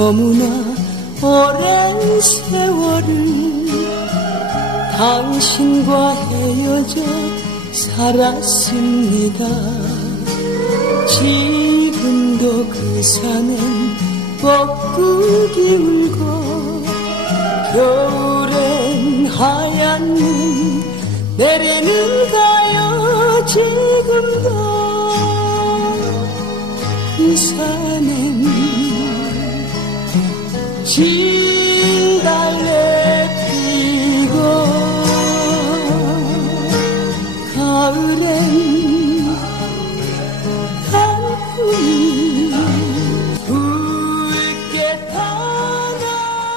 너무나 오랜 세월을 당신과 헤어져 살았습니다. 지금도 그 산엔 뻐꾸기 울고 겨울엔 하얀 눈 내리는 가요. 지금도 그 산엔 진달래 피고 가을엔 단풍이 붉게 타나요.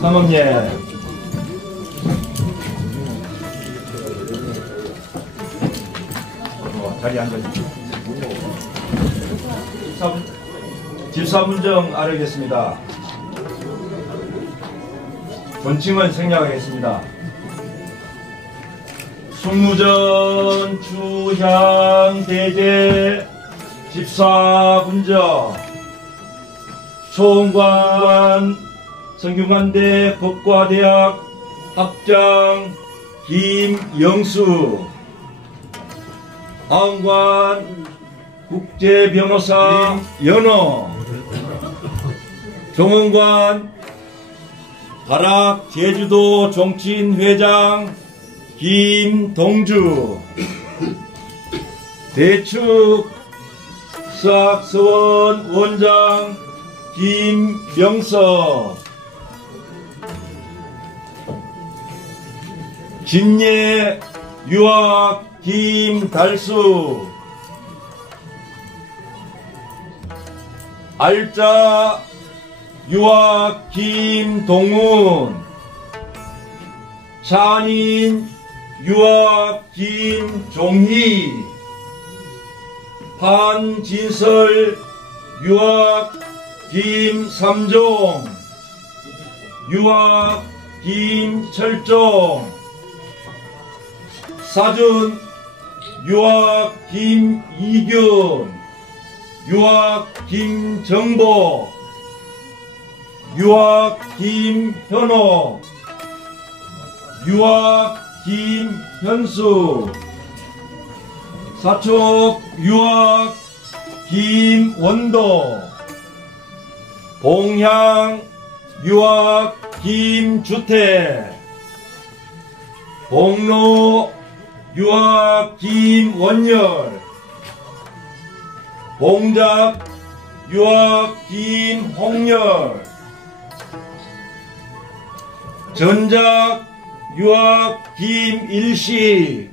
사모님, 자리에 앉아주세요. 집사분정 아뢰겠습니다. 존칭을 생략하겠습니다. 숙무전 주향대제 집사분정 초원관 성균관대 법과대학 학장 김영수, 아흥관 국제변호사 연호, 종원관 가락 제주도 정치인회장 김동주, 대축 수학서원 원장 김명석, 진예 유학 김달수, 알짜 유학 김동훈, 찬인 유학 김종희, 판진설 유학 김삼종, 유학 김철종, 사준 유학 김이균, 유학 김정복, 유학 김현옥, 유학 김현수, 사촉 유학 김원도, 봉향 유학 김주태, 봉로 유학 김원열, 봉작 유학 김홍열, 전작 유학 김일식,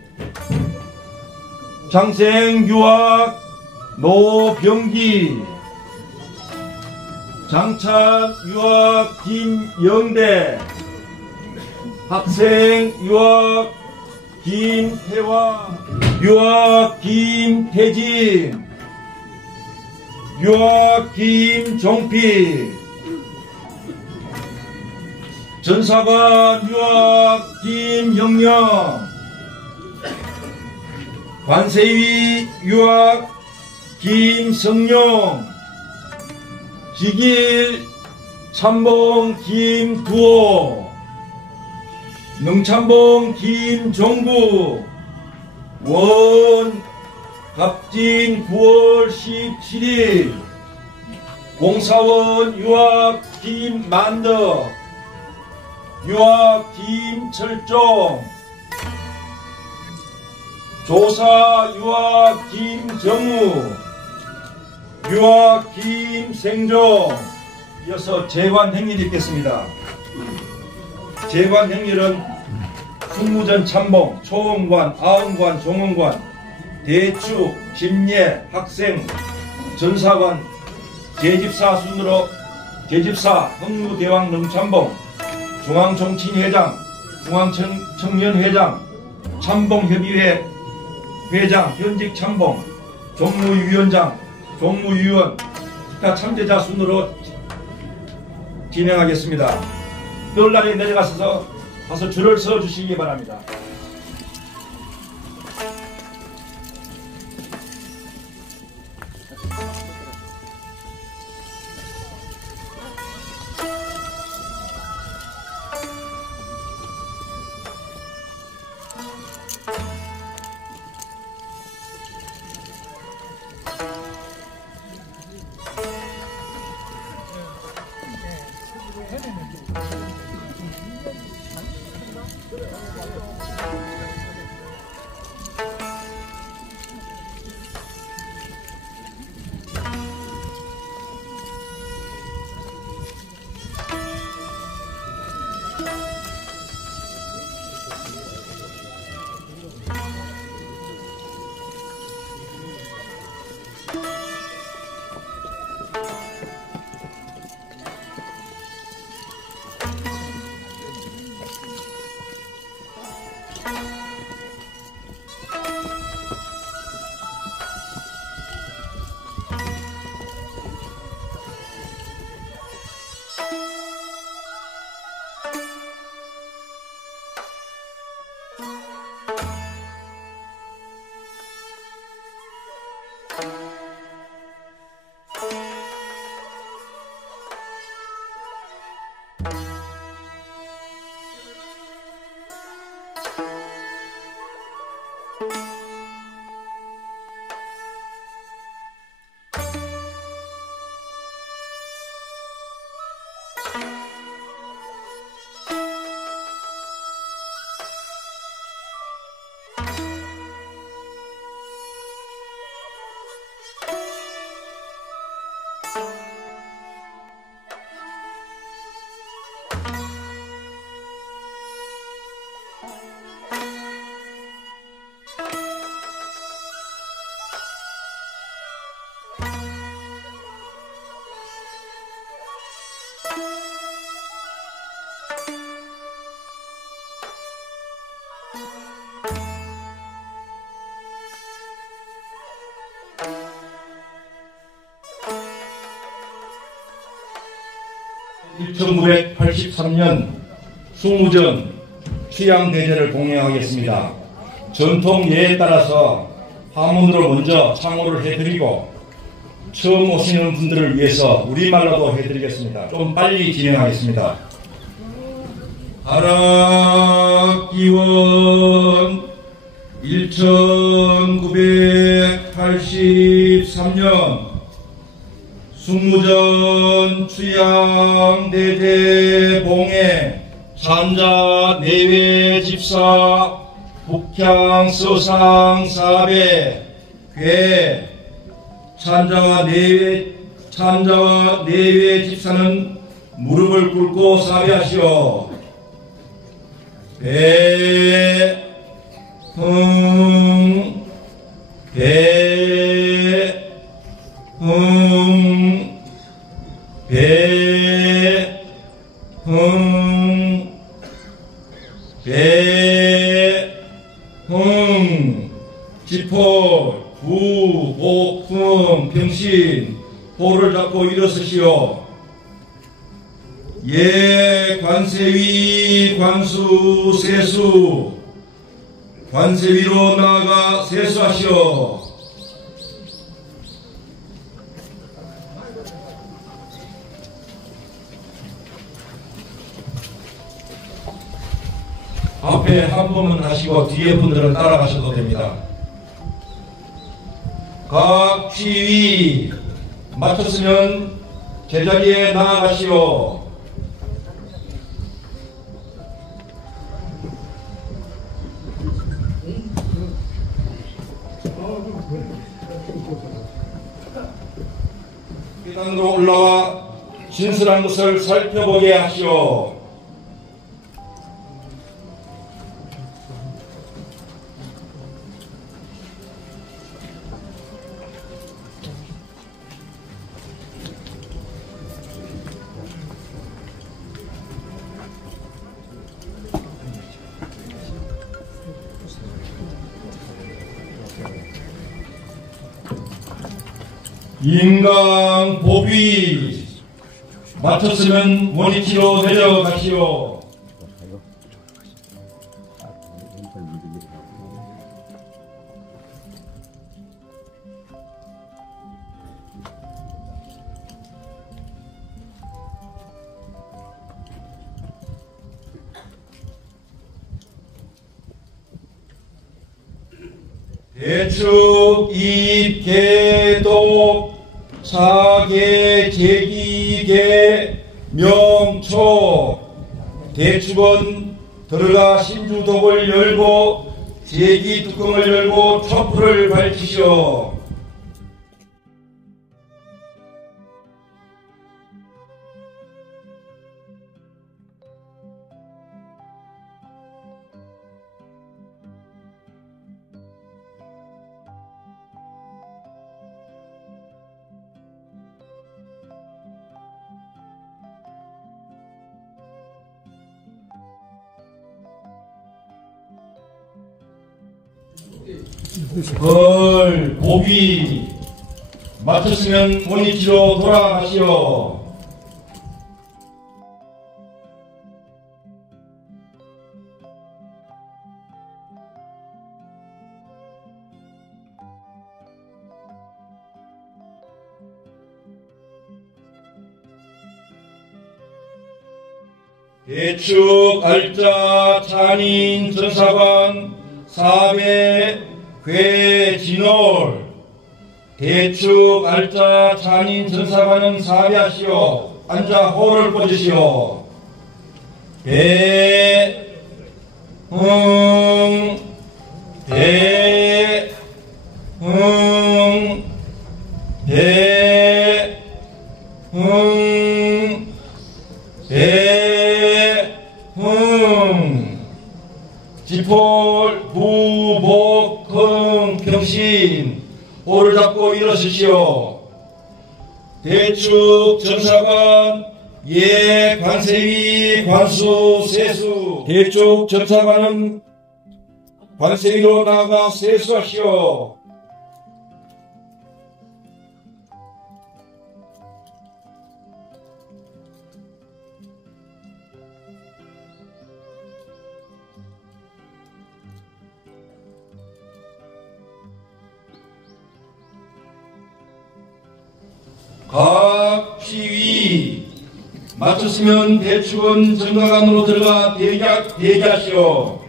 장생 유학 노병기, 장찬 유학 김영대, 학생 유학 김태화, 유학 김태진, 유학 김종필, 전사관 유학 김영영, 관세위 유학 김성용, 직일 참봉 김두호, 능참봉 김종구, 원 갑진 9월 17일, 공사원 유학 김만덕, 유학 김철종, 조사 유학 김정우, 유학 김생종. 이어서 재관행렬이 있겠습니다. 재관행렬은 숙무전 참봉, 초원관, 아흥관, 종원관, 대축, 김예, 학생, 전사관, 제집사 순으로 제집사, 흥무대왕 능참봉, 중앙정치인회장, 중앙청년회장, 참봉협의회 회장, 현직 참봉, 종무위원장, 종무위원, 기타 참재자 순으로 진행하겠습니다. 뜰날에 내려가서 줄을 서 주시기 바랍니다. (1983년) 숭무전 취양대제를 봉행하겠습니다. 전통 예에 따라서 화문으로 먼저 창호를 해드리고 처음 오시는 분들을 위해서 우리말로도 해드리겠습니다. 좀 빨리 진행하겠습니다. 하락기원 1983년 숭무전 취양대제 봉해 산자 내외 집사 북향 서상 사배 괴 찬자와 내외 집사는 무릎을 꿇고 사배하시오. 지포 구 복흥 병신 호를 잡고 일어서시오. 예 관세위 관수 세수 관세위로 나아가 세수하시오. 앞에 한 분은 하시고 뒤에 분들은 따라가셔도 됩니다. 각 취위 마쳤으면 제자리에 나아가시오. 계단으로 올라와 진술한 것을 살펴보게 하시오. 인강 보비 마쳤으면 원위치로 내려가시오. 대축 입계독 사계 제기계 명초 대축은 들어가 신주독을 열고 제기 뚜껑을 열고 촛불을 밝히시오. 고비 마쳤으면 원위치로 돌아가시오. 대축 알자 찬인 전사관 사배 괴진올 대축 알자 찬인 전사관은 사배하시오. 앉아 호를 꽂으시오. 대흥 대흥 대흥 대흥 지폴 부복흥 병신 호를 잡고 일어서시오. 대축 전사관 예 관세위 관수 세수 대축 전사관은 관세위로 나가 세수하시오. 각 시위 마쳤으면 대축은 정각안으로 들어가 대기하시오.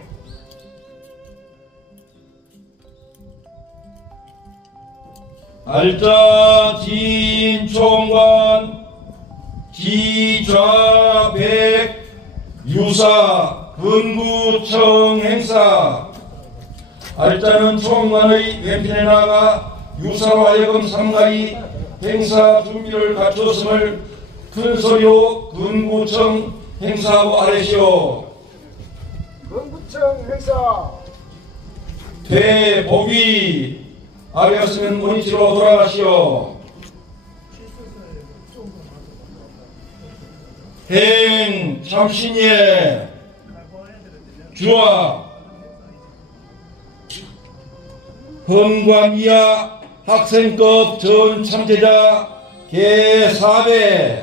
알자 진총관 기좌백 유사 근구청 행사 알자는 총관의 왼편에 나가 유사로 하여금 삼가이 행사 준비를 갖추었음을 큰소리로 근구청 행사하고 아뢰시오. 근구청 행사 대복위 아뢰었으면 원위치로 돌아가시오. 행 참신예 주와 헌관이야 학생급 전 참제자 개4배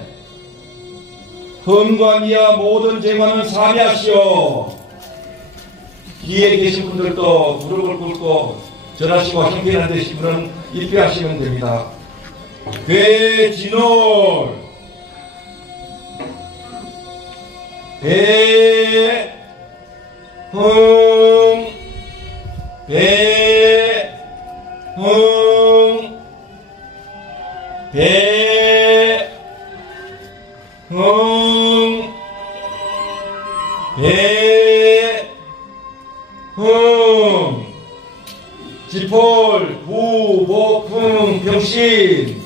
헌관이야 모든 재관은 사매하시오. 뒤에 계신 분들도 무릎을 꿇고 절하시고 형편한 되신 분은 입회하시면 됩니다. 괴진올 배흥 배흥 배흥 배흥 지폴 부복흥 병신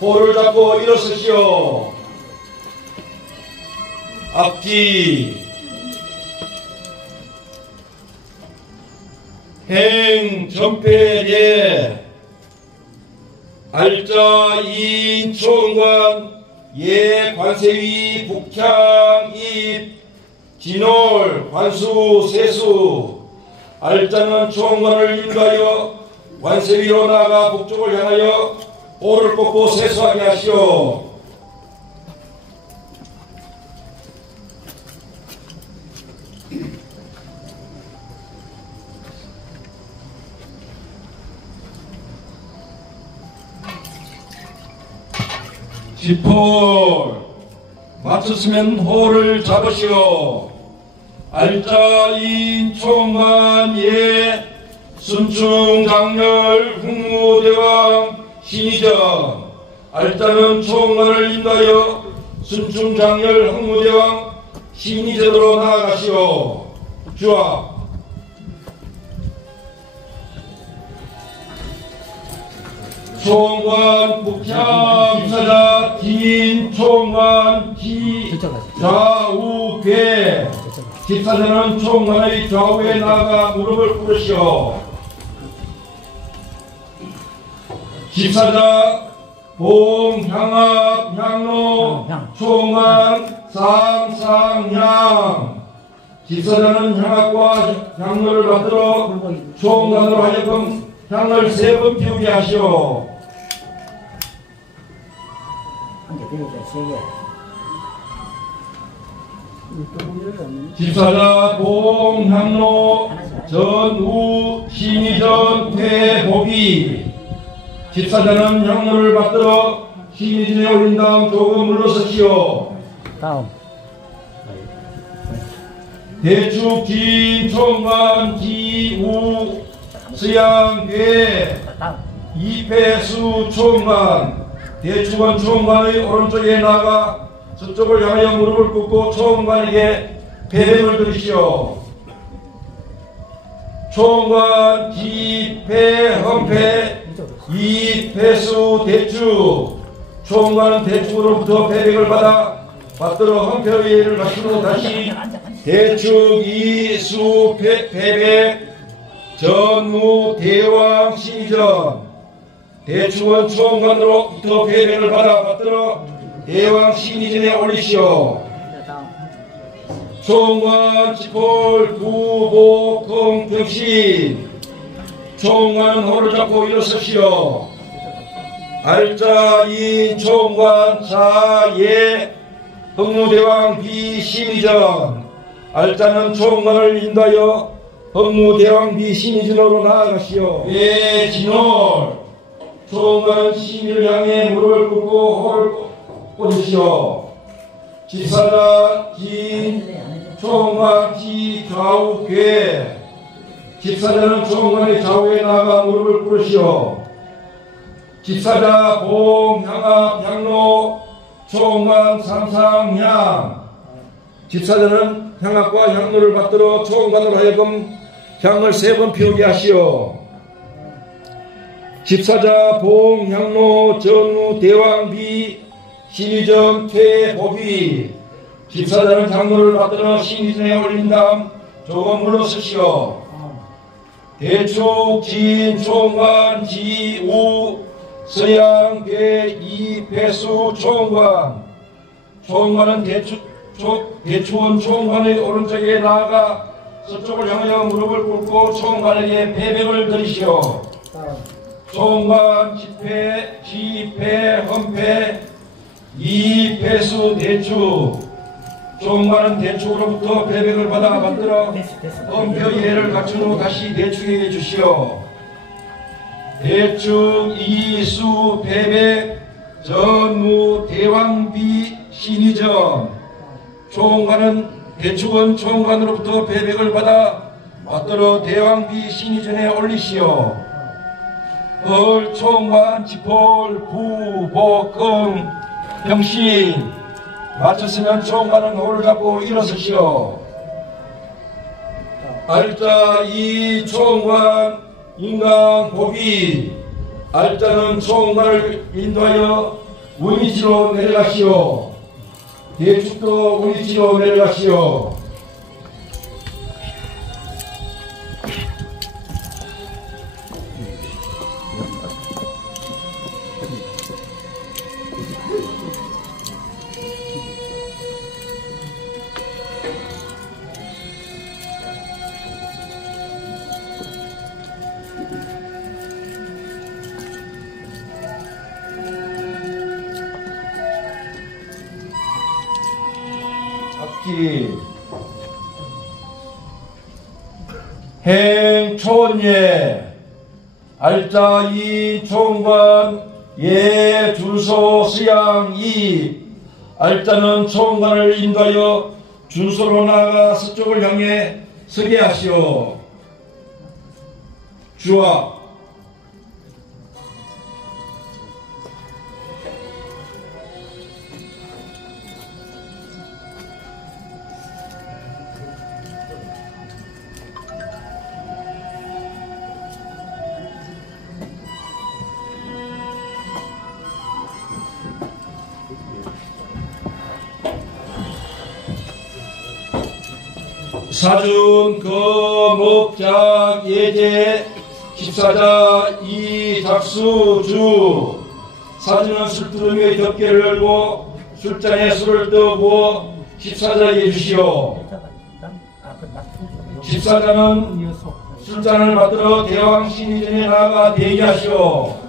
호를 잡고 일어서시오. 앞뒤 행 전패예 알자 인총관 예 관세위 북향 입 진올 관수 세수 알자는 총관을 인도하여 관세위로 나가 북쪽을 향하여 오를 꽂고 세수하게 하시오. 지폴 마쳤으면 호를 잡으시오. 알자인 총관 예 순충장렬 훈무대왕 신의전 알자는 총관을 인도하여 순충장렬 훈무대왕 신의전으로 나아가시오. 주와 총관 북향 기사자 긴 총관 기 좌우괴 기사자는 총관의 좌우에 나가 무릎을 꿇으시오. 기사자 봉향합 향로 총관 상상향 기사자는 향합과 향로를 받들어 총관으로 하여금 향을 3번 피우게 하시오. 집사자 봉향로 전우 신의전 대복위 집사자는 향로를 받들어 신의전에 올린 다음 조금 물러서시오. 다음 대축 진총관 기우 서양괴 이패수 총관 대축원 총관의 오른쪽에 나가 서쪽을 향하여 무릎을 꿇고 총관에게 배병을 드리시오. 총관 기패헌패 이패수 대축 총관은 대축으로부터 배병을 받들어 헌패의 예를 갖추고 다시 대축 이수 패백 전무 대왕 신전 대축원 총관으로부터 배병을 받들어 대왕 신전에 올리시오. 총관 지폴 부복금 병신 총관은 호를 잡고 일어서시오. 알자인 총관 자예 헌무대왕 비심의전 알자는 총관을 인도하여 헌무대왕 비심의전으로 나아가시오. 예 진홀 총관 심의를 향해 무릎을 꿇고 호를 꽂으시오. 집사자 진 총관 지 좌우괴 집사자는 총관의 좌우에 나아가 무릎을 꿇으시오. 집사자 봉향합 향로 총관 삼상향 집사자는 향합과 향로를 받들어 총관으로 하여금 향을 3번 피우게 하시오. 집사자 봉향로 전우 대왕비 신의전 퇴보비 집사자는 향로를 받들어 신의전에 올린 다음 조금 물러서시오. 대축 진 총관 지우 서양괴 이패수 총관 총관은 대축원 총관의 오른쪽에 나아가 서쪽을 향하여 무릎을 꿇고 총관에게 배병을 드리시오. 총관 지패 헌패 이패수 대축 총관은 대축으로부터 배병을 받들어 헌패의 예를 갖춘 후 다시 대축에게 주시오. 대축 이수 패백 전무 대왕비 신의전 총관은 대축원 총관으로부터 배병을 받들어 대왕비 신의전에 올리시오. 벌 총관 지폴 부복금 병신 마쳤으면 총관은 호를 잡고 일어서시오. 알자 이 총관 인강 고비 알자는 총관을 인도하여 운이지로 내려가시오. 대축도 운이지로 내려가시오. 행촌예 알자 이 총관 예 준소 수양 이 알자는 총관을 인도하여 준소로 나아가 서쪽을 향해 서게 하시오. 주와 사준 거목작 예제 집사자 이작수주 사주는 술두루미의 덮개를 열고 술잔에 술을 떠 부어 집사자에게 주시오. 집사자는 술잔을 받들어 대왕 신의전에 나아가 대기하시오.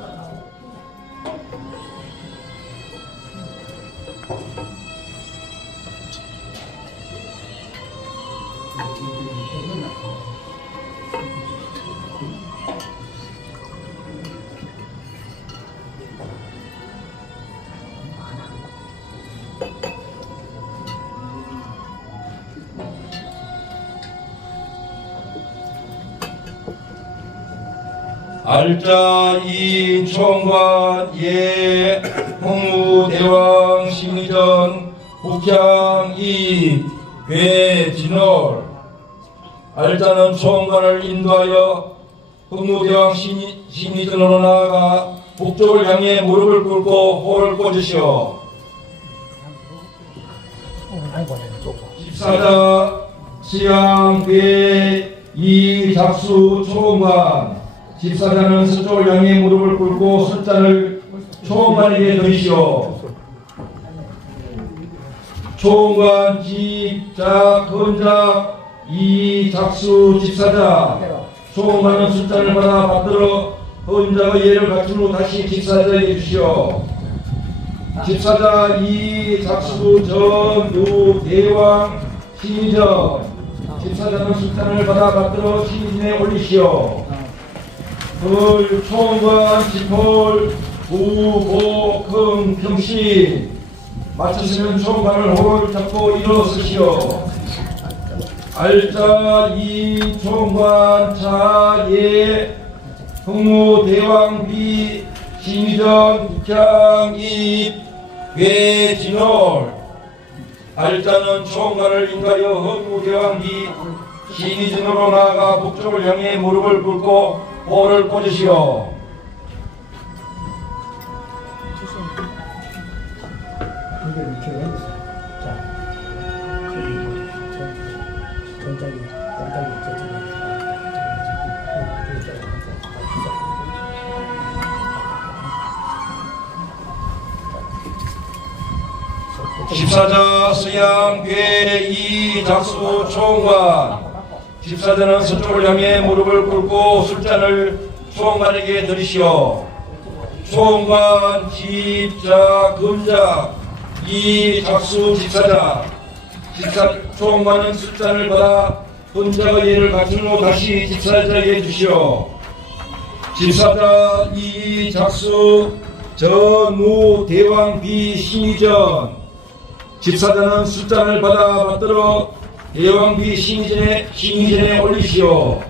알자 이인 총관 예 홍무대왕 심의전 북향 이 괴진월 알자는 총관을 인도하여 홍무대왕 심의전으로 나아가 북쪽을 향해 무릎을 꿇고 호를 꽂으시오. 십사자 시양 괴 이작수 총관 집사자는 서쪽을 향해 무릎을 꿇고 술잔을 총관에게 드리시오. 총관 집작 헌작 이작수 집사자 총관은 술잔을 받아 받들어 헌작의 예를 갖춘 후 다시 집사자에게 주시오. 집사자 이작수 전유 대왕 신이전 집사자는 술잔을 받아 받들어 신이진에 올리시오. 을 총관 지폴 부복흥 평시 마쳤으면 총관을 호를 잡고 일어서시오. 알자 이 총관 차예 흥무대왕비 심의전 북향입 괴진월 알자는 총관을 인가하여 흥무대왕비 심의전으로 나아가 북쪽을 향해 무릎을 꿇고 호를 꽂으시오. 집사자 서양 괴 이작수 총관 집사자는 서쪽을 향해 무릎을 꿇고 술잔을 총관에게 드리시오. 총관 집자 금작 이작수 집사자 총관은 술잔을 받아 헌작의 예를 갖춘 후 다시 집사자에게 주시오. 집사자 이작수 전무 대왕 비신이전 집사자는 술잔을 받아 받들어 대왕비 신이전에 올리시오.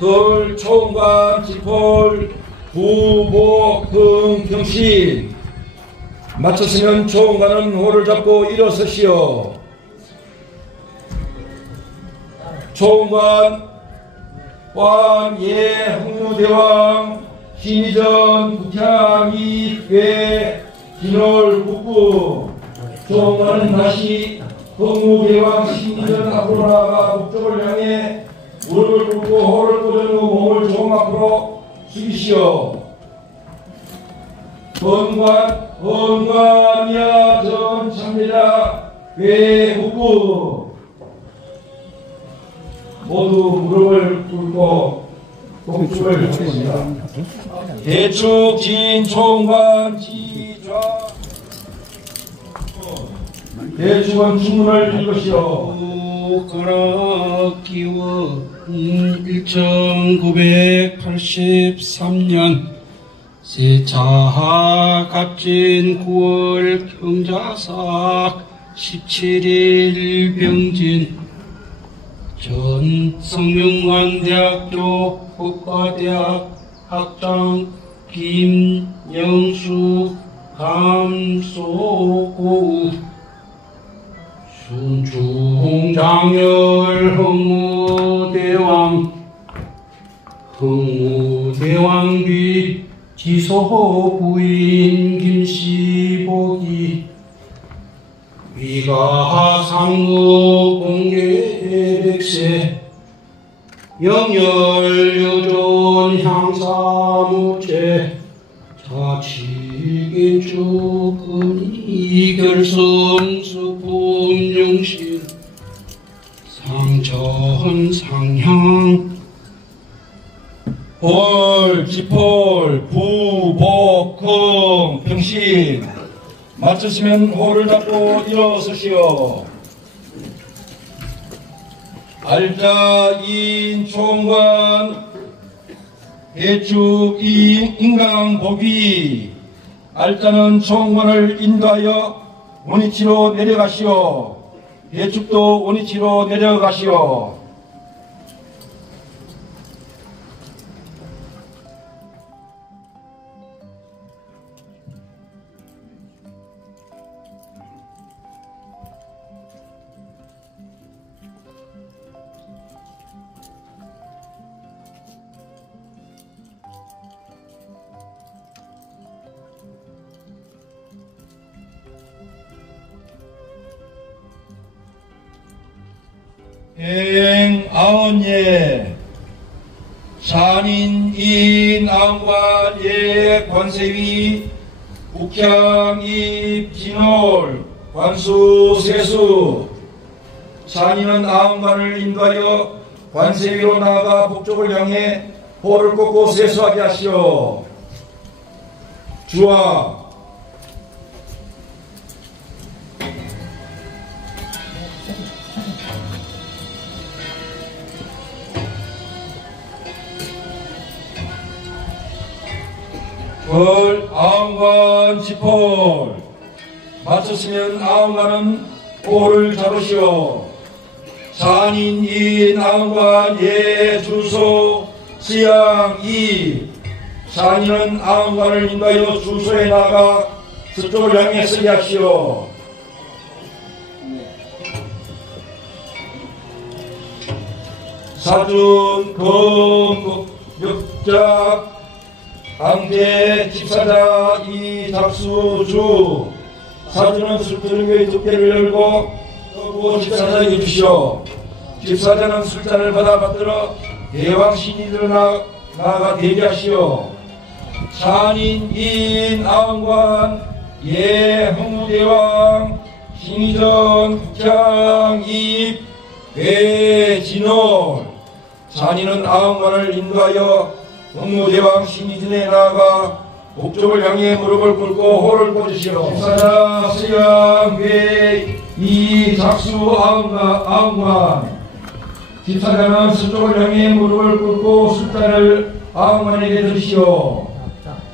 헐 총관 지폴 부복흥 평신 마쳤으면 총관은 호를 잡고 일어서시오. 총관 관예 흥무대왕 신이전 북향이 괴 진월 북부 총관은 다시 흥무대왕 신이전 앞으로 나아가 북쪽을 향해 무릎을 꿇고 호를 꽂은 후 몸을 조금 앞으로 숙이시오. 헌관이야 전 참배자 괴북부 모두 무릎을 꿇고 복축을 하십니다. 대축 진 총관 지좌 대축은 주문을 읽으시오. 가락기원 1983년 세차 갑진 9월 경자삭 17일 병진 전 성명관대학교 법과대학 학장 김영수 감소고우 순중장열 흥무대왕비 지소 부인 김씨복이 위가 상무 공예백세 영열여존 향사무체 자치개축 금이결성 수품용실 상전 상향 홀 지폴 부복흥 평신 마치시면 호를 잡고 일어서시오. 알자 인 총관 대축 인강 복위 알자는 총관을 인도하여 원위치로 내려가시오. 대축도 원위치로 내려가시오. 아언예 산인 아언관 예 관세위 북향입 진홀 관수 세수 산인은 아언관을 인도하여 관세위로 나아가 북쪽을 향해 호를 꽂고 세수하게 하시오. 주와 아언관 지폴 마쳤으면 아언관은 호를 잡으시오. 산인 아언관 예 주소 시양 이 산인은 아언관을 인도하여 주소에 나가 서쪽을 향해 서게 하시오. 사준 금 역작 강제 집사자 이 잡수주 사주는 술두릉교의 덮개를 열고 집사자에게 주시오. 집사자는 술잔을 받아 받들어 대왕 신이들을 나아가 대기하시오. 산인 아언관 예 흥무대왕 신의전 북향 입 괴진홀 산인은 아언관을 인도하여 흥무대왕 신의전에 나아가 북쪽을 향해 무릎을 꿇고 호를 꽂으시오. 집사자 수양 괴이 작수 아언관 집사자는 서쪽을 향해 무릎을 꿇고 술잔을 아언관에게 드리시오.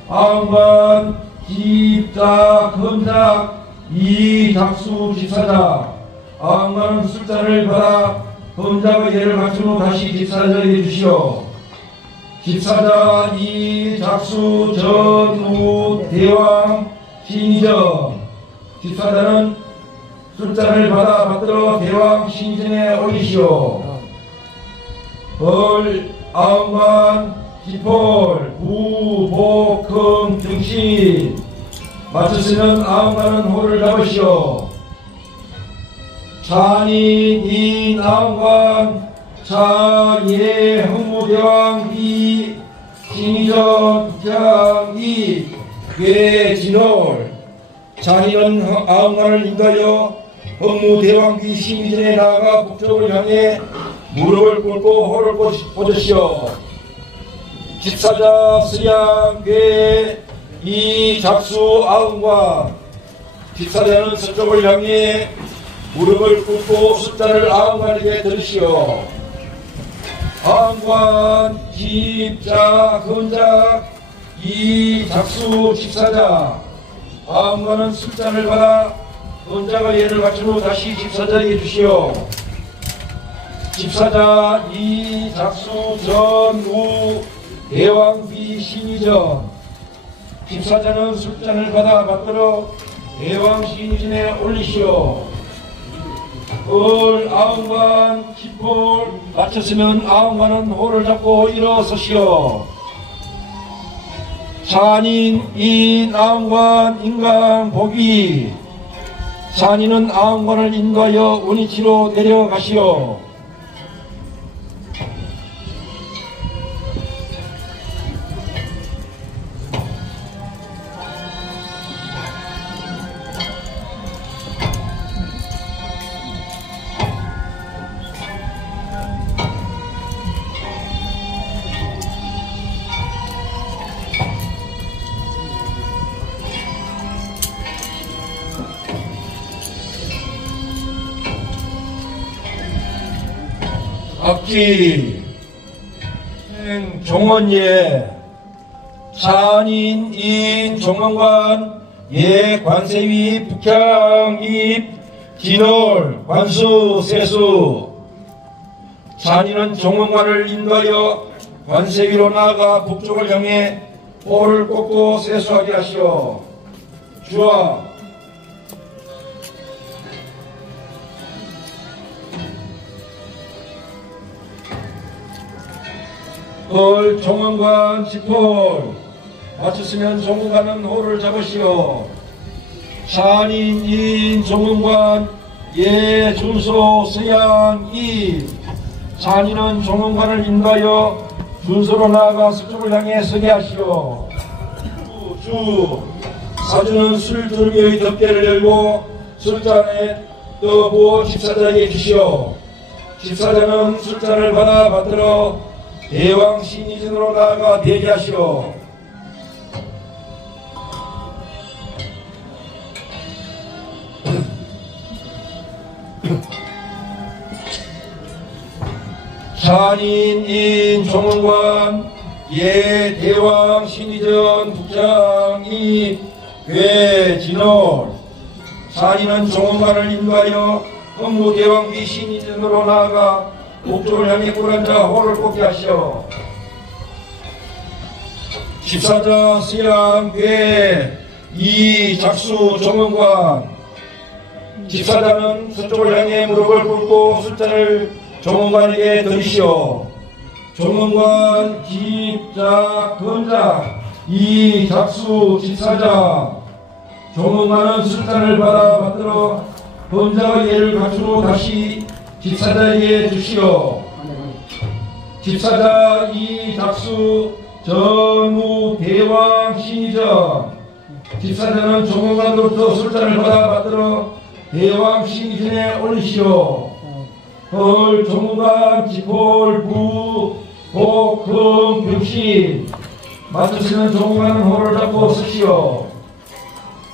아언관 집자 건작 이 작수 집사자 아언관은 술잔을 받아 건작의 예를 갖춘 후 다시 집사자에게 주시오. 집사자 이 작수 전우 대왕 신의전 집사자는 술잔을 받아 받들어 대왕 신의전에 올리시오. 아언관 지폴 부복금 등신 마쳤으면 아언관은 호를 잡으시오. 산인 아언관 자예 흥무대왕 이 신의전 북향 이 괴진홀 산인은 아언관을 인도하여 흥무대왕 이 신의전에 나아가 북쪽을 향해 무릎을 꿇고 호를 꽂으시오. 집사자 수양 괴이 작수 아언관 집사자는 서쪽을 향해 무릎을 꿇고 숫자를 아언관에게 드리시오. 아언관 집자 건작 이 작수 집사자 아언관은 숫자를 받아 건작의 예를 갖춘 후 다시 집사자에게 주시오. 집사자 이 작수 전우 대왕비 신의전 집사자는 술잔을 받아 받들어 대왕 신의전에 올리시오. 아언관 지폴 마쳤으면 아언관은 호를 잡고 일어서시오. 산인 아언관 인강 보기 산인은 아언관을 인도하여 원위치로 내려가시오. 악기 종원예 산인 종원관 예 관세위 북향 입 진홀 관수 세수 산인은 종원관을 인도하여 관세위로 나아가 북쪽을 향해 호를 꽂고 세수하게 하시오. 주와 종원관 지폴 마쳤으면 종원관은 호를 잡으시오. 산인 종원관 예 준소 서양 이 산인은 조문관을 인도하여 준소로 나아가 서쪽을 향해 서게 하시오. 주 사주는 술 2명의 덮개를 열고 술잔에 떠부어 집사자에게 주시오. 집사자는 술잔을 받들어 대왕 신이전으로 나아가 대기하시오. 산인인 조문관 예 대왕 신이전 국장이 괴진월 산인은 조문관을 인도하여 업무 대왕비 신이전으로 나아가 북쪽을 향해 꿀앉아 호를 꽂게 하시오. 집사자 서양 괴 이작수 조문관 집사자는 서쪽을 향해 무릎을 꿇고 술잔을 조문관에게 드리시오. 조문관 집자 건작 이작수 집사자 조문관은 술잔을 받들어 건작의 예를 갖추고 다시 집사자에게 주시오. 집사자 이작수 전무 대왕 신이전 집사자는 조문관으로부터 술잔을 받들어 대왕 신이전에 올리시오. 헐 조문관 지폴 부 복금 병신 맞추시는 조문관은 호를 잡고 서시오.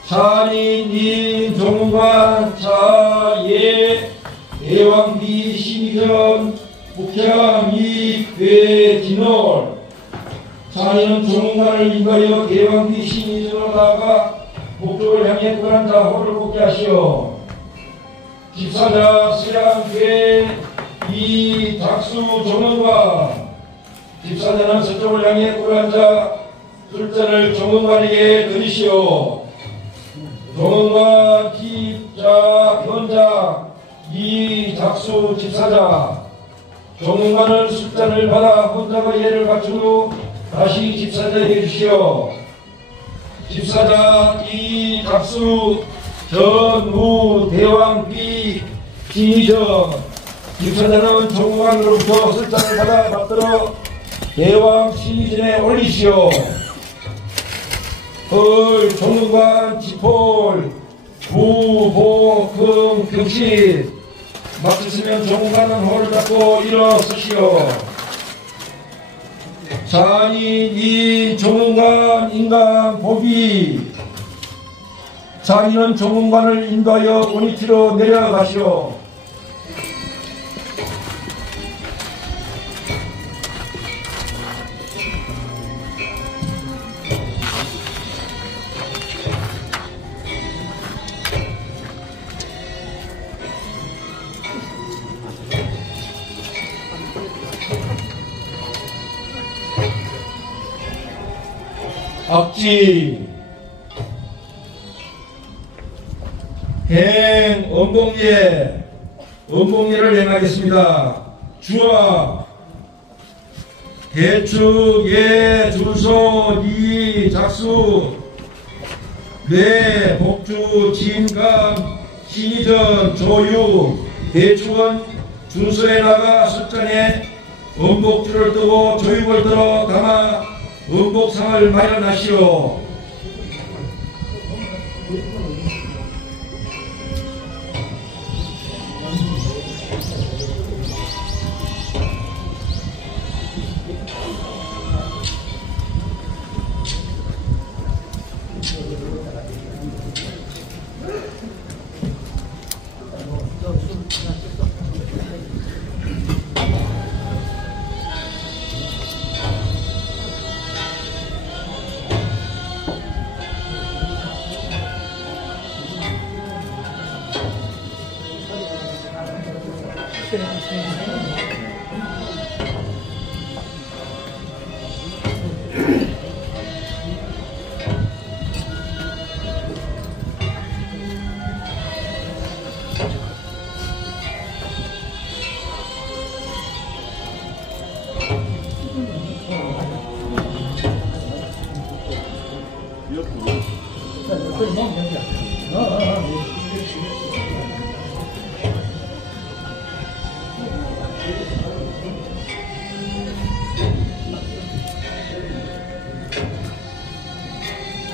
산인인 조문관 차예 대왕비 신이전 북향 이괴 진월 산인은 조문관을 인도하여 대왕비 신이전으로 나아가 북쪽을 향해 꿀앉아 호를 꽂게 하시오. 집사자 서양괴 이작수 조문관 집사자는 서쪽을 향해 꿀앉아 술잔을 조문관에게 드리시오. 조문관 집자 현장 이작수 집사자 조문관은 술잔을 받아 혼자가 예를 갖춘 후 다시 집사자에게 주시오. 집사자 이작수 전무 대왕비 신이전 집사자는 조문관으로부터 술잔을 받들어 대왕 신이전에 올리시오. 헐 조문관 지폴 부복금 병신 맞추시면 조문관은 호를 잡고 일어서시오. 산인이 조문관 인간 보기 산인은 조문관을 인도하여 오니티로 내려가시오. 악지 행 음봉예를 행하겠습니다. 주와 대축 예 준소 이 작수 뇌 복주 진감 신이전 조유 대축은 준소에 나가 술잔에 음복주를 뜨고 조육을 들어 담아 음복상을 마련하시오.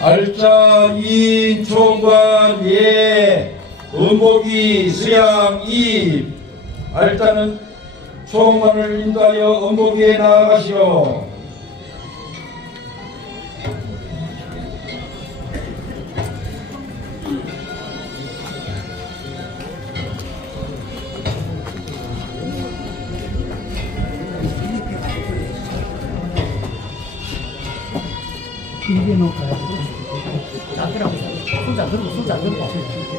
알짜 인 총관 예 음복이 수양 이 알짜는 총관을 인도하여 음복에 나아가시오.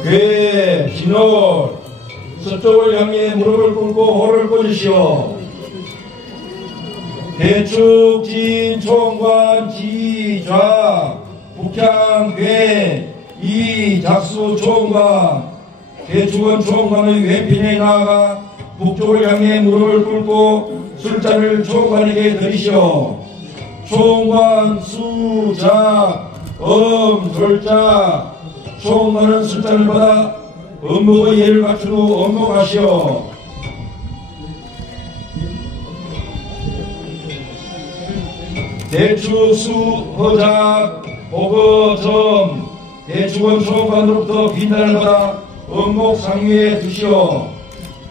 괴 진월 서쪽을 향해 무릎을 꿇고 호를 꽂으시오. 대축 진 총관 지좌 북향 괴 이작수 총관 대축은 총관의 왼편에 나아가 북쪽을 향해 무릎을 꿇고 술잔을 총관에게 드리시오. 총관 수자 졸자 총관은 술잔을 받아 음목의 예를 갖추고 음목하시오. 대축 수허작 보거점 대축은 총관으로부터 빈단을 받아 음목 상위에 두시오.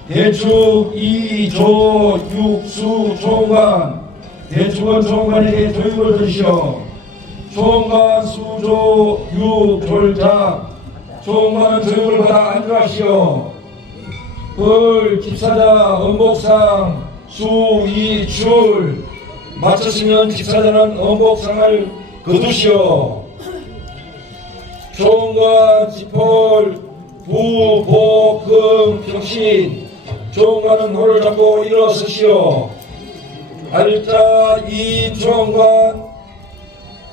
대축 이조 육수 총관 대축은 총관에게 조육을 드시오. 총관 수조 육졸자 총관은 조육을 받아 안주하시오. 을 집사자 음복상 수이출 마쳤으면 집사자는 음복상을 거두시오. 총관 지폴 부복금 평신 총관은 호를 잡고 일어서시오. 알짜 이총관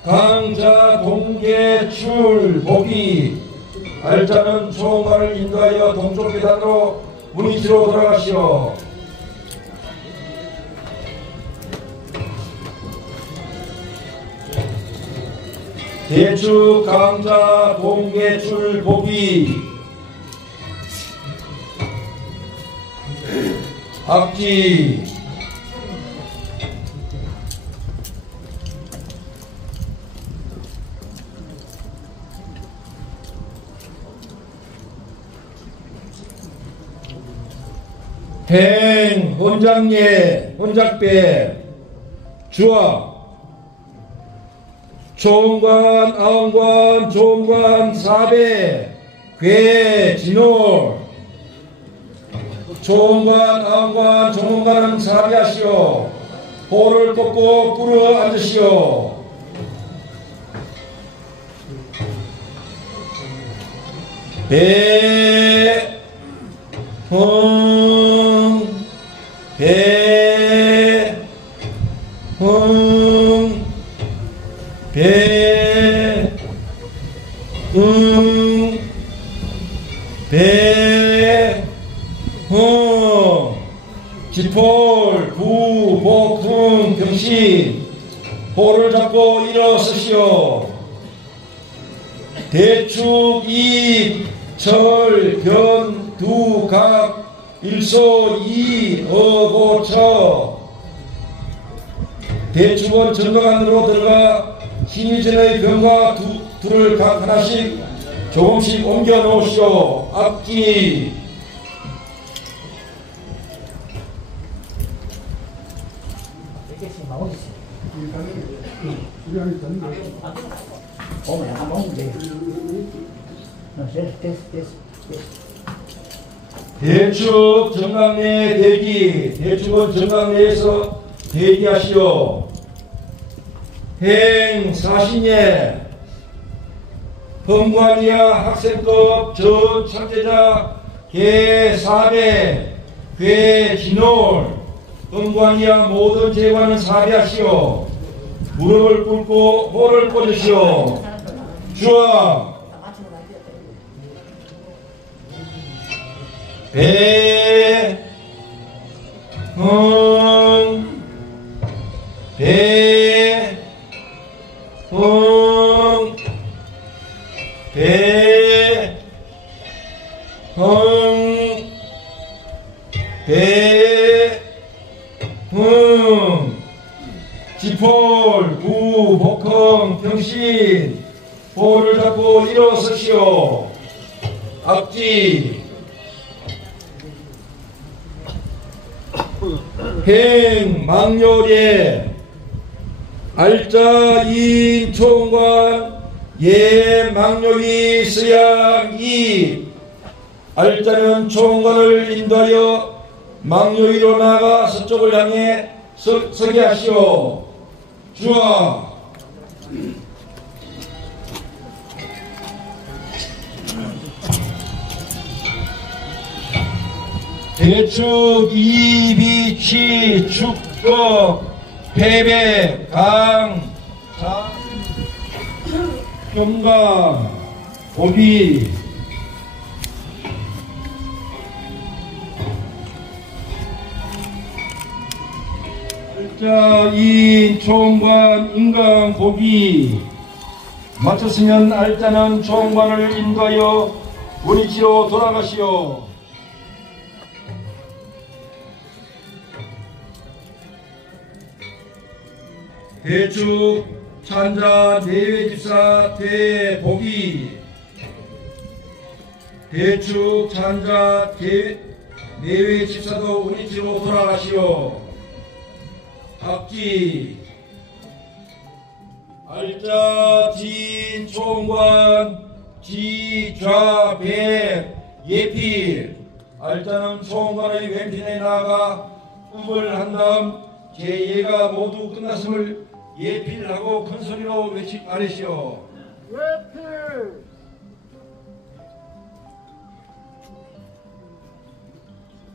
강자 동계출 복이 알짜는 총관을 인도하여 동쪽 계단으로 문이치로 돌아가시오. 대축 강자 동계출 복이 악기 행 혼장예 혼작배 주와 총관 아웅관 총관 사배 괴 진홀 총관 아웅관 총관은 사배하시오. 호를 꺾고 꿇어 앉으시오. 배 배 지폴 부복흥 병신 호를 잡고 일어서시오. 대축 이철변 두각 일소 이어고처 대축은 정각 안으로 들어가 신의전의 병과 둘을 각 하나씩 조금씩 옮겨 놓으시오. 앞기 대축 정강내 대기 대축은 정강내에서 대기하시오. 행 사신예 범관이야 학생급 전 참제자 개 4배 괴 진홀 범관이야 모든 재관은 사비하시오. 무릎을 꿇고 호를 꽂으시오. 주아 배 배 지폴 부복흥 평신 손을 잡고 일어서시오. 앞뒤 행 망요례 알자 이인 총관 예 망요위 서양 이 알자는 총관을 인도하여 망요위로 나아가 서쪽을 향해 서게 하시오. 주아 대축 이비치 축거 패배 강 자 경가 고비 알자 이인 총관 인강 고비 마쳤으면 알자는 총관을 인도하여 원위치로 돌아가시오. 대축 찬자 내외집사 대복이 대축 찬자 내외집사도 원위치로 돌아가시오. 합기 알자 진 총관 지좌백 예필 알자는 총관의 왼편에 나아가 꿈을 한 다음 제예가 모두 끝났음을 예필하고 큰소리로 외치 아뢰시오. 예필.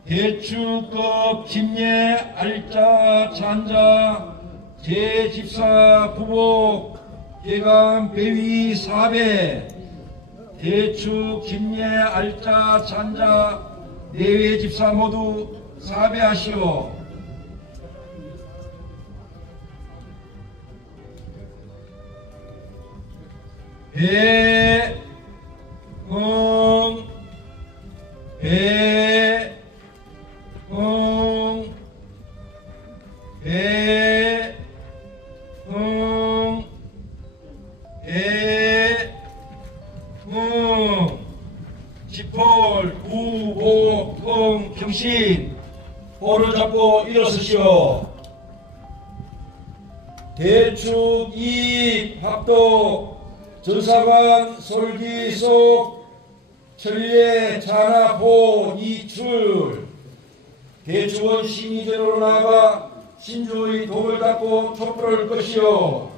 대추급 김예 알자 찬자 제집사 부복 예감 배위 사배 대추 김예 알자 찬자 내외 집사 모두 사배하시오. 배, 배, 배, 지폴, 우복, 평신 볼을 잡고 일어서시오. 대축, 이, 합도, 전사관, 솔기속, 천례, 자나포, 이출 대축원 신이제로 나아가 신주의 독을 닦고 촛불을 끄시오.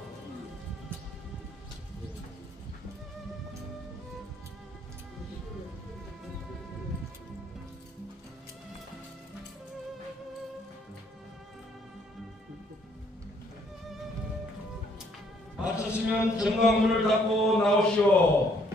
마치시면 정강문을 닫고 나오시오.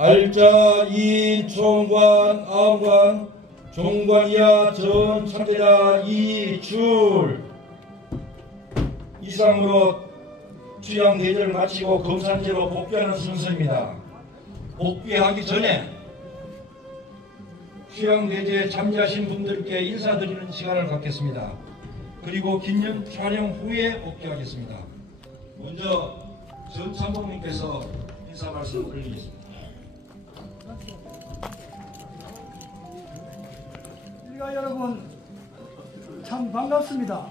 알자 이인 총관 아음관 종관이야 전 참배자 이출 이상으로 취향대제를 마치고 검산제로 복귀하는 순서입니다. 복귀하기 전에 취향대제에 참여하신 분들께 인사드리는 시간을 갖겠습니다. 그리고 기념 촬영 후에 복귀하겠습니다. 먼저 전 참모님께서 인사 말씀 올리겠습니다. 일가 여러분 참 반갑습니다.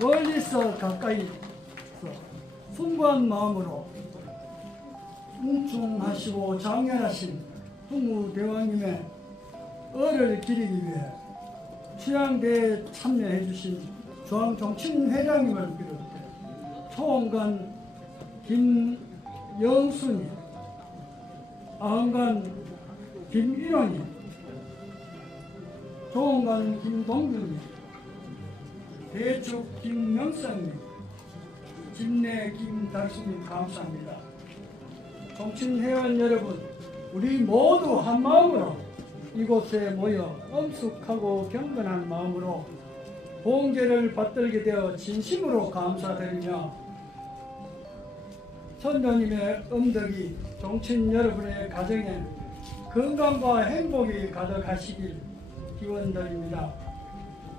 멀리서 가까이서 숭고한 마음으로 웅충하시고 장렬하신 풍무대왕님의 얼을 기리기 위해 취향대에 참여해 주신 중앙정치인회장님을 비롯해 초원관 김영순이, 아흥관 김일원이, 조원관 김동규님, 대축 김명성님, 진내 김달수님 감사합니다. 정친회원 여러분, 우리 모두 한 마음으로 이곳에 모여 엄숙하고 경건한 마음으로 봉제를 받들게 되어 진심으로 감사드리며 선녀님의 음덕이 종친 여러분의 가정에 건강과 행복이 가득하시길 기원드립니다.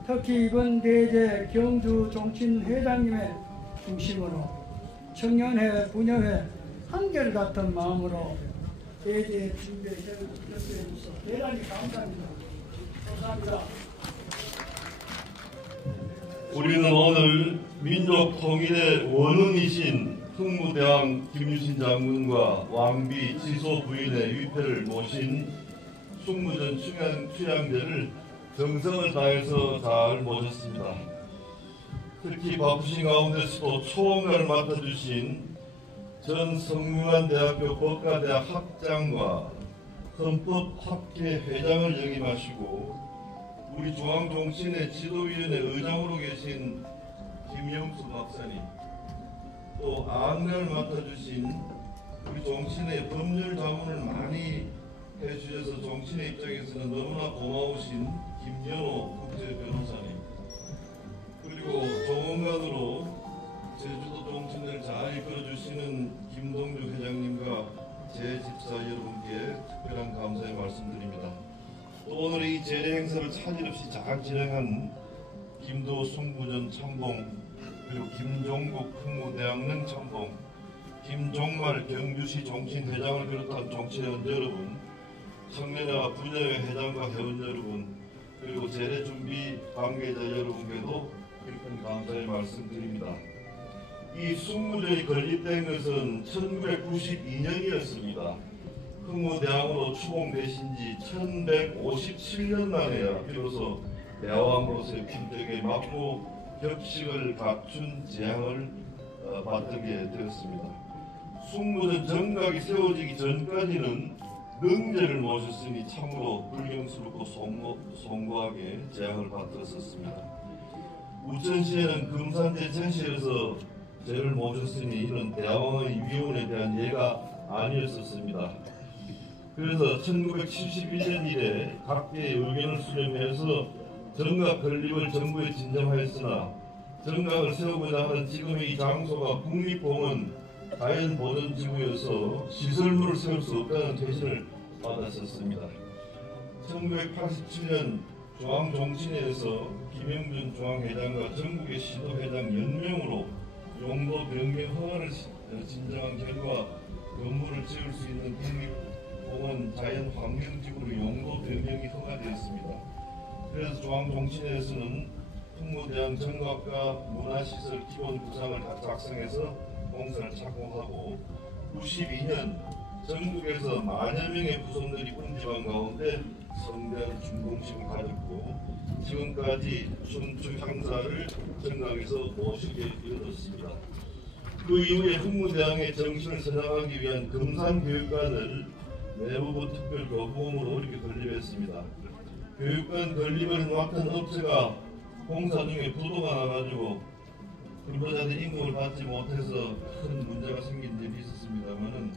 특히 이번 대제 경주 종친회장님의 중심으로 청년회, 부녀회 한결같은 마음으로 대제 준비에 협조해 주셔서 대단히 감사합니다. 감사합니다. 우리는 오늘 민족 통일의 원흥이신 흥무대왕 김유신 장군과 왕비 지소 부인의 위패를 모신 숙무전 추양제를 정성을 다해서 잘 모셨습니다. 특히 바쁘신 가운데서도 초원가를 맡아주신 전 성균관대학교 법과대학 학장과 헌법학회 회장을 역임하시고 우리 중앙종신의 지도위원회 의장으로 계신 김영수 박사님, 또 안내를 맡아주신 우리 종신의 법률 자문을 많이 해주셔서 종신의 입장에서는 너무나 고마우신 김연호 국제변호사님, 그리고 조원관으로 제주도 종신을 잘 이끌어주시는 김동주 회장님과 제 집사 여러분께 특별한 감사의 말씀드립니다. 또 오늘 이 제례 행사를 차질없이 잘 진행한 김도 송부전 참봉, 그리고 김종국 흥무대학릉 참봉, 김종말 경주시 종친회장을 비롯한 종친회원 여러분, 청년회와 부녀회 회장과 회원 여러분, 그리고 제례 준비 관계자 여러분께도 깊은 감사의 말씀드립니다. 이 숙무전이 건립된 것은 1992년이었습니다. 흥무대왕으로 추봉되신 지 1157년 만에야 비로소 대왕으로서의 품격에 맞고 격식을 갖춘 재앙을 받게 되었습니다. 숙무전 정각이 세워지기 전까지는 능제를 모셨으니 참으로 불경스럽고 송구하게 재앙을 받들었었습니다. 우천시에는 금산제 전시에서 제를 모셨으니 이는 대왕의 위원에 대한 예가 아니었었습니다. 그래서 1971년 이래 각계의 의견을 수렴해서 정각 건립을 정부에 진정하였으나 정각을 세우고자 하는 지금의 이 장소가 국립공원 자연보전지구여서 시설물을 세울 수 없다는 퇴신을 받았었습니다. 1987년 중앙종친회에서 김영준 중앙회장과 전국의 시도회장 연명으로 용도 변경 허가를 진정한 결과 건물을 지을 수 있는 국립공원 자연환경지구로 용도 변경이 허가되었습니다. 그래서 중앙종친회에서는 흥무대왕 정각과 문화시설 기본구상을 작성해서 공사를 착공하고 92년 전국에서 만여 명의 부손들이 운집한 가운데 성대한 준공식을 가졌고 지금까지 춘추 향사를 정각에서 모시게 이르렀습니다. 그 이후에 흥무대왕의 정신을 선양하기 위한 금산교육관을 내부부 특별 거부금으로 이렇게 건립했습니다. 교육관 건립을 맡은 업체가 공사 중에 부도가 나가지고 근로자들 임금을 받지 못해서 큰 문제가 생긴 일이 있었습니다만은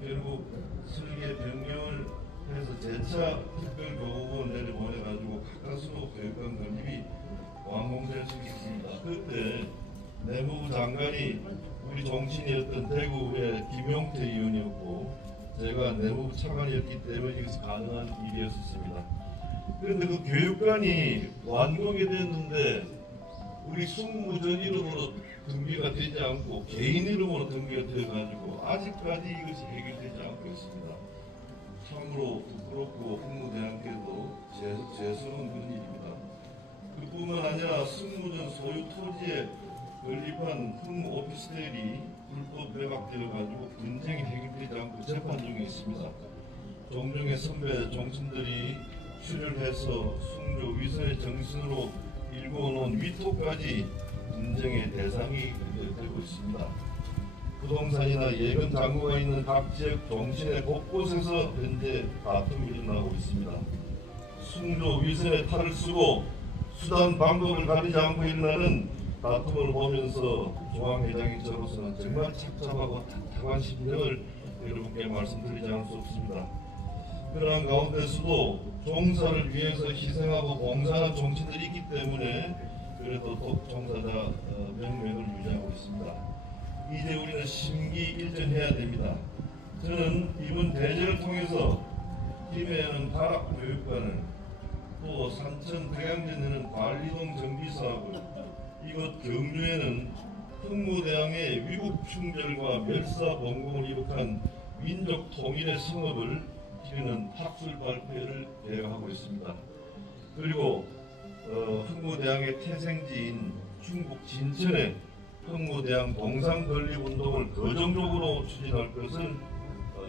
결국 설계 변경을 해서 재차 특별 거부금을 내려보내가지고 가까스로 교육관 건립이 완공될 수 있었습니다. 그때 내무부 장관이 우리 종친이었던 대구의 김용태 의원이었고 제가 내무부 차관이었기 때문에 이것이 가능한 일이었습니다. 그런데 그 교육관이 완공이 됐는데 우리 숙무전 이름으로 등기가 되지 않고 개인 이름으로 등기가 되어가지고 아직까지 이것이 해결되지 않고 있습니다. 참으로 부끄럽고 흥무대왕께도 죄스러운 그런 일입니다. 그뿐만 아니라 숙무전 소유 토지에 건립한 흥무 오피스텔이 불법 매각되어가지고 분쟁이 해결되지 않고 재판 중에 있습니다. 종종의 선배 종친들이 출연해서 숭조 위선의 정신으로 일궈놓은 위토까지 분쟁의 대상이 되고 있습니다. 부동산이나 예금 잔고가 있는 각 지역 종신의 곳곳에서 현재 다툼이 일어나고 있습니다. 충조 위선의 탈을 쓰고 수단 방법을 가리지 않고 일어나는 다툼을 보면서 중앙회장인 저로서는 정말 착잡하고 답답한 심정을 여러분께 말씀드리지 않을 수 없습니다. 그러한 가운데서도 종사를 위해서 희생하고 봉사하는 정치인들이 있기 때문에 그래도 종사자 명맥을 유지하고 있습니다. 이제 우리는 심기일전해야 됩니다. 저는 이번 대제를 통해서 김해에는 가락교육관을 또 산천 백양전에는 관리동 정비사업을 이곳 경주에는 흥무대왕의 위국 충절과 멸사봉공을 이룩한 민족 통일의 성업을 기리는 학술 발표를 계획하고 있습니다. 그리고 흥무대왕의 태생지인 충북 진천에 흥무대왕 동상 건립 운동을 거정적으로 추진할 것을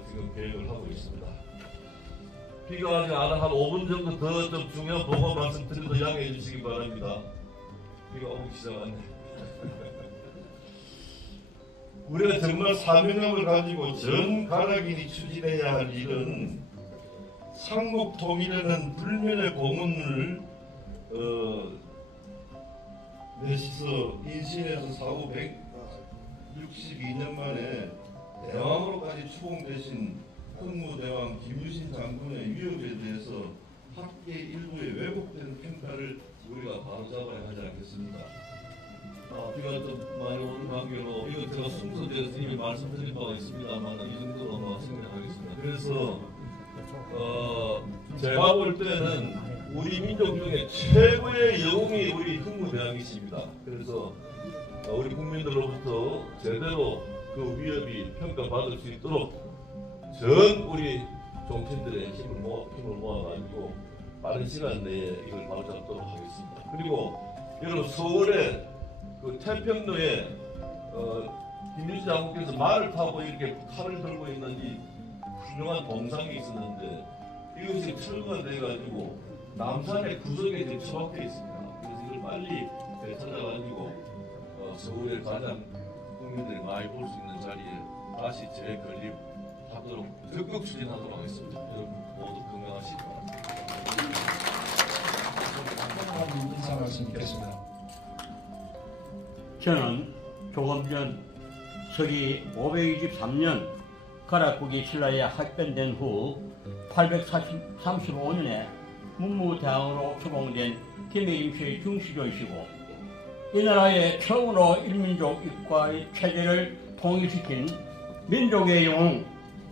지금 계획을 하고 있습니다. 비가 아직 안 한 5분 정도 더 좀 중요한 보고 말씀드려도 양해해 주시기 바랍니다. 비가 오기 시작하네. 우리가 정말 사명감을 가지고 전 가락인이 추진해야 할 일은 삼국 통일에는 불면의 공헌을 내시서 인신에서 사후 162년 만에 대왕으로까지 추봉되신 흥무대왕 김유신 장군의 위협에 대해서 학계 일부의 왜곡된 평가를 우리가 바로잡아야 하지 않겠습니까? 비가 좀 많이 오는 관계로 이거 제가 순서대에서 이미 말씀드린 바가 있습니다만 이 정도로 생각하겠습니다. 그래서 제가 볼 때는 우리 민족 중에 최고의 영웅이 우리 흥무대왕이십니다. 그래서 우리 국민들로부터 제대로 그 위협이 평가받을 수 있도록 전 우리 정치인들의 힘을 모아가지고 빠른 시간 내에 이걸 바로잡도록 하겠습니다. 그리고 여러분 서울에 그 태평로에 김유신 장군께서 말을 타고 이렇게 칼을 들고 있는 이 훌륭한 동상이 있었는데 이것이 철거가 돼가지고 남산의 구석에 지금 처박혀 있습니다. 그래서 이걸 빨리 되찾아가지고 서울에 가장 국민들이 많이 볼 수 있는 자리에 다시 재건립하도록 적극 추진하도록 하겠습니다. 여러분 모두 건강하시기 바랍니다. 인사 말씀 드리겠습니다. 저는 조금 전 서기 523년 가락국이 신라에 합변된 후 835년에 문무대왕으로 추봉된 김해임시의 중시조이시고 이 나라의 처음으로 일민족 입과의 체제를 통일시킨 민족의 영웅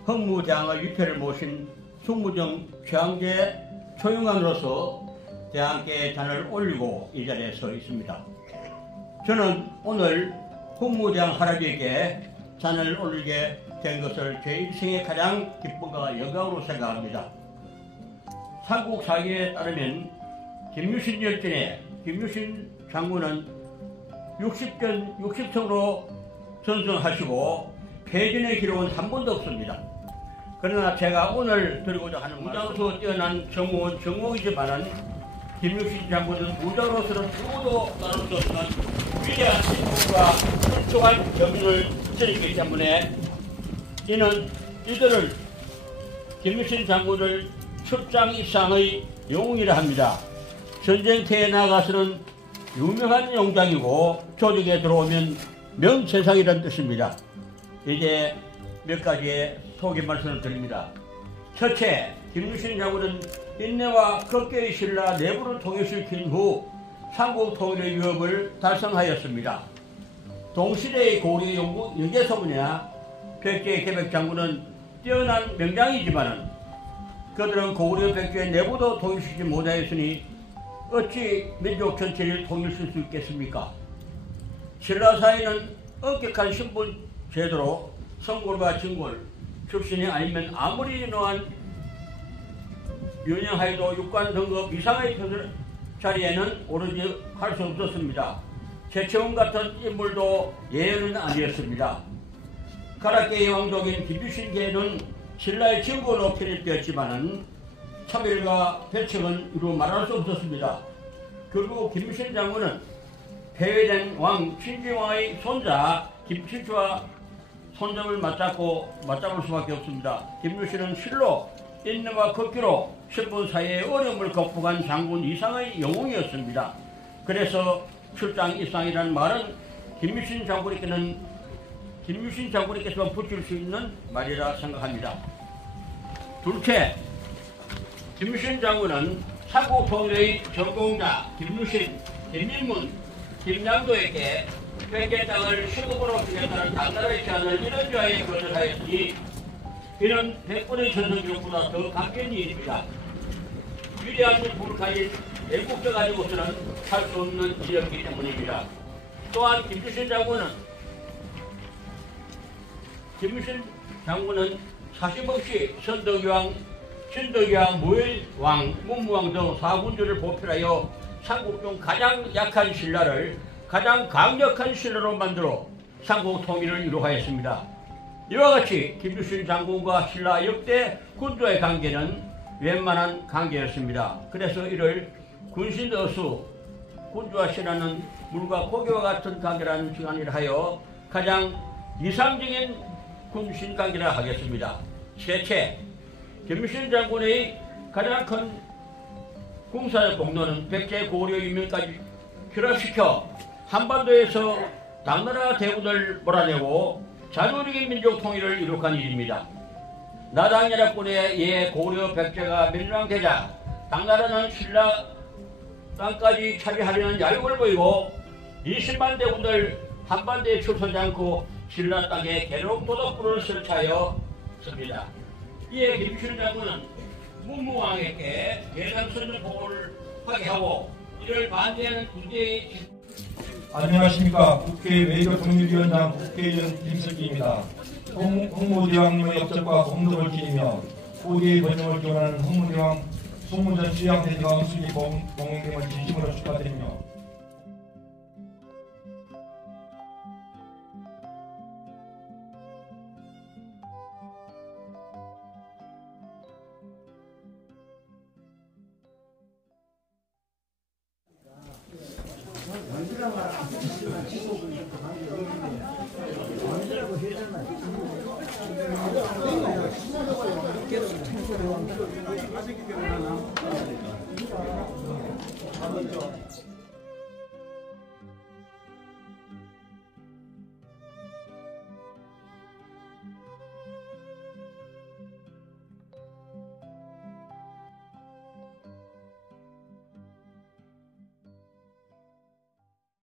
흥무대왕의 위패를 모신 숙무정 최양제 초영관으로서 대왕께 잔을 올리고 이 자리에 서 있습니다. 저는 오늘 흥무대왕 할아버지에게 잔을 올리게 된 것을 제 인생의 가장 기쁨과 영광으로 생각합니다. 삼국사기에 따르면 김유신 열전에 김유신 장군은 60성으로 전승하시고 패전의 기록은 한 번도 없습니다. 그러나 제가 오늘 드리고자 하는 무장으로 뛰어난 정무원 정목이지만은 김유신 장군은 무장으로서는 누구도 나눌 수 없는 위대한 인물과 훌륭한 경륜을 지니기 때문에 이는 이들을 김유신 장군을 출장 입상의 영웅이라 합니다. 전쟁터에 나가서는 유명한 용장이고 조직에 들어오면 명세상이라는 뜻입니다. 이제 몇 가지의 소개 말씀을 드립니다. 첫째, 김유신 장군은 인내와 극계의 신라 내부를 통일시킨 후 삼국 통일의 위협을 달성하였습니다. 동시대의 고리 영계소문이나 백제 계백 장군은 뛰어난 명장이지만 그들은 고구려 백제의 내부도 통일시키지 못하였으니 어찌 민족 전체를 통일시킬 수 있겠습니까? 신라 사회는 엄격한 신분 제도로 성골과 진골 출신이 아니면 아무리 노한 유명하여도 육관 등급 이상의 자리에는 오르지 할 수 없었습니다. 최채원 같은 인물도 예외는 아니었습니다. 가락계의 왕족인 김유신계는 신라의 증거로 편입되었지만은 차별과 배척은 이루 말할 수 없었습니다. 결국 김유신 장군은 폐위된 왕 신지왕의 손자 김칠주와 손잡을 맞잡을 수밖에 없습니다. 김유신은 실로 인내와 극기로 10분 사이에 어려움을 극복한 장군 이상의 영웅이었습니다. 그래서 출장 이상이라는 말은 김유신 장군에게서만 붙일 수 있는 말이라 생각합니다. 둘째, 김유신 장군은 삼국 통일의 전공자 김유신, 김인문, 김양도에게 백개 땅을 시급으로 주겠다는 당나라의 제안을 이런저하에 거절하였으니 이는 백군의 전성기록보다 더 강한 일입니다. 위대한 부를 가진 애국자 가지고서는 할 수 없는 일이었기 때문입니다. 또한 김유신 장군은 사심 없이 신덕이왕, 무일왕, 문무왕 등 4군주를 보필하여 삼국 중 가장 약한 신라를 가장 강력한 신라로 만들어 삼국 통일을 이루하였습니다. 이와 같이 김유신 장군과 신라 역대 군주의 관계는 웬만한 관계였습니다. 그래서 이를 군신어수, 군주와 신라는 물과 고기와 같은 관계라는 칭한이라 하여 가장 이상적인 군신 관계라 하겠습니다. 셋째, 김유신 장군의 가장 큰 군사적 공로는 백제 고려 유명까지 결합시켜 한반도에서 당나라 대군을 몰아내고 자주적인 민족 통일을 이룩한 일입니다. 나당연합군에 의해 고려 백제가 멸망되자 당나라는 신라 땅까지 차지하려는 야욕을 보이고 20만 대군을 한반도에 출소하지 않고 신라 땅에 괴로운 도덕부를 설치하였습니다. 이에 김유신 장군은 문무왕에게 예상선전 보고를 하게 하고 이를 반대하는 군대의 안녕하십니까. 국회 외교통일위원장 국회의원 김석기입니다. 홍무대왕님의 업적과 공덕을 기리며 고대의 번영을 기원하는 홍무대왕 송문전 수양대대왕 수기 공행님을 진심으로 축하드리며 아직